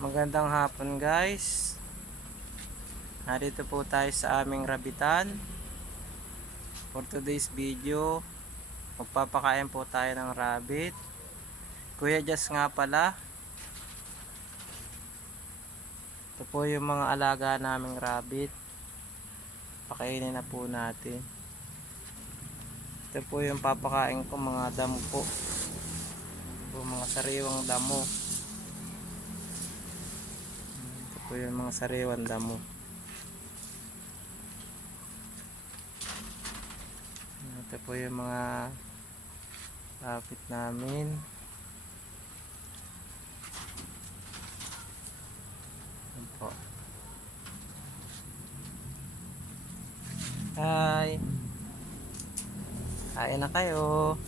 Magandang hapon guys. Narito po tayo sa aming rabitan. For today's video, magpapakain po tayo ng rabbit. Kuya Jess nga pala. Ito po yung mga alaga naming rabbit. Pakainin na po natin. Ito po yung papakain ko, mga damo po. Ito po mga sariwang damo. Ito po yung mga sariwang damo. Ito po yung mga rabbit namin. Ito po. Hi! Kain na kayo.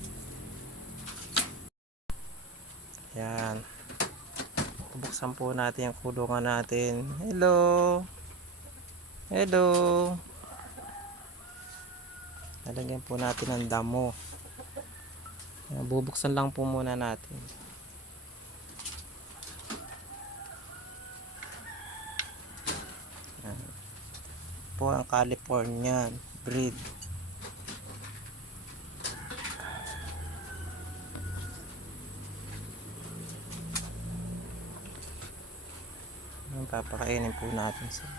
Yan. Buksan po natin yung kulungan natin. Hello! Hello! Lalagyan po natin ng damo. Yan, bubuksan lang po muna natin. Yan. Po ang Californian breed. Yan, papakainin po natin sila.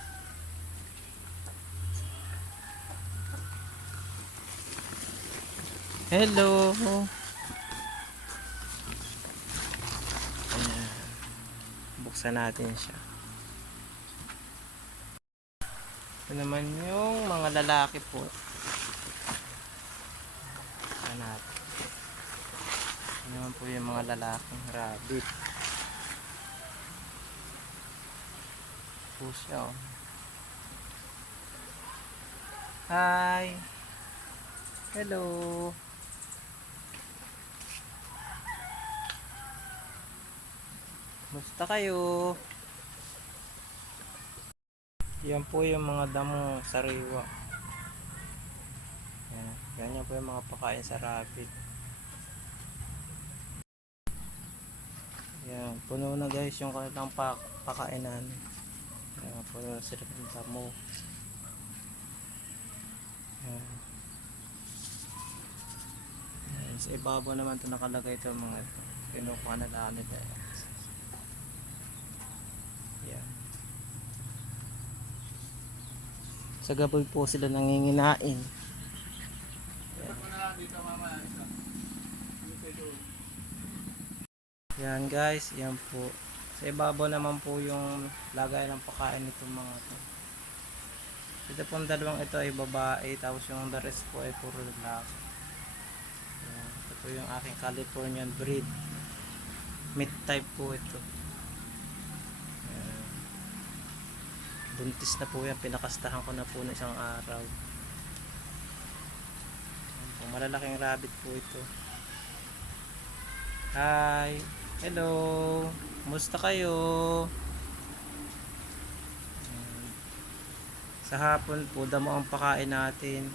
Hello! Ayan. Buksan natin siya. Ito naman yung mga lalaki po. Buksan natin. Ito naman po yung mga lalaking rabbit. Po siya, oh. Hi! Hello! Musta kayo? Yan po yung mga damo sariwa. Yan. Ganyan po yung mga pakain sa rabbit. Yan. Puno na guys yung kanilang pakainan. Yan. Puno na sila ng damo. Yan. Yan. Sa ibabaw naman ito nakalagay ito mga ito. Kinukuha na lang nila. Yan. Sa gabi po sila nanginginain. Yan guys, yan po. Sa ibabaw naman po yung lagay ng pakain nitong mga to. Ito pong dalawang ito ay babae, tapos yung the rest po ay puro lalaki. Yan. Ito po yung aking Californian breed. Meat type po ito. Yan. Buntis na po yan, pinakastahan ko na po na isang araw. Yan po, malalaking rabbit po ito. Hi! Hello! Kumusta kayo? Sa hapon po, damo ang pakain natin.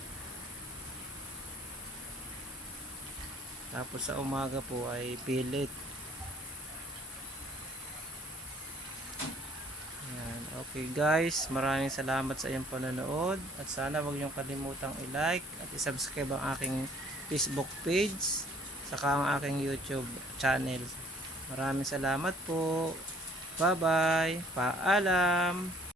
Tapos sa umaga po ay pilit. Yan. Okay guys, maraming salamat sa iyong panonood. At sana wag niyong kalimutang i-like at i-subscribe ang aking Facebook page, saka ang aking YouTube channel. Maraming salamat po. Bye bye. Paalam.